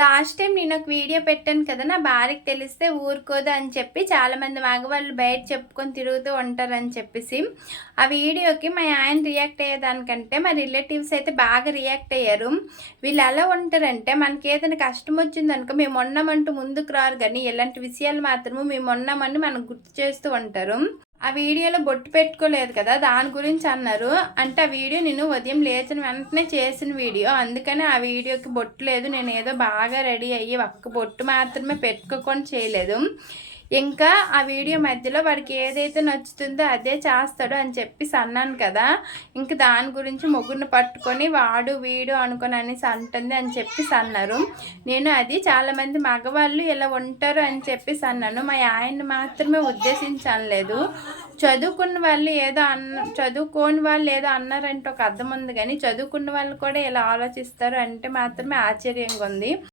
Last time నేను ఒక video పెట్టాను కదా, నా భార్యకి తెలిస్తే ఊరుకోదు అని చెప్పి చాలామంది మగవాళ్ళు బయట చెప్పుకొని తిరుగుతూ ఉంటారని చెప్పేసి, ఆ వీడియోకి మా ఆయన రియాక్ట్ అయ్యేదానికంటే మా రిలేటివ్స్ అయితే బాగా రియాక్ట్ అయ్యారు. వీళ్ళు ఎలా ఉంటారంటే, మనకి ఏదైనా కష్టం వచ్చిందనుకో మేము ఉన్నామంటూ ముందుకు రారు, కానీ ఇలాంటి విషయాలు మాత్రము మేము ఉన్నామని మనకు గుర్తు చేస్తూ ఉంటారు. ఆ వీడియోలో బొట్టు పెట్టుకోలేదు కదా, దాని గురించి అన్నారు. అంటే ఆ వీడియో నేను ఉదయం లేచిన వెంటనే చేసిన వీడియో, అందుకని ఆ వీడియోకి బొట్టు లేదు. నేను ఏదో బాగా రెడీ అయ్యి ఒక్క బొట్టు మాత్రమే పెట్టుకోకుండా చేయలేదు. ఇంకా ఆ వీడియో మధ్యలో వాడికి ఏదైతే నచ్చుతుందో అదే చేస్తాడు అని చెప్పేసి అన్నాను కదా, ఇంక దాని గురించి ముగ్గురిని పట్టుకొని వాడు వీడు అనుకొని అనేసి అంటుంది అని చెప్పేసి అన్నారు. నేను అది చాలామంది మగవాళ్ళు ఇలా ఉంటారు అని చెప్పేసి అన్నాను. మా ఆయన్ని మాత్రమే ఉద్దేశించి అనలేదు. చదువుకున్న వాళ్ళు ఏదో చదువుకోని వాళ్ళు ఏదో అన్నారంటే ఒక అర్థం ఉంది, కానీ చదువుకున్న వాళ్ళు కూడా ఇలా ఆలోచిస్తారు అంటే మాత్రమే ఆశ్చర్యంగా ఉంది.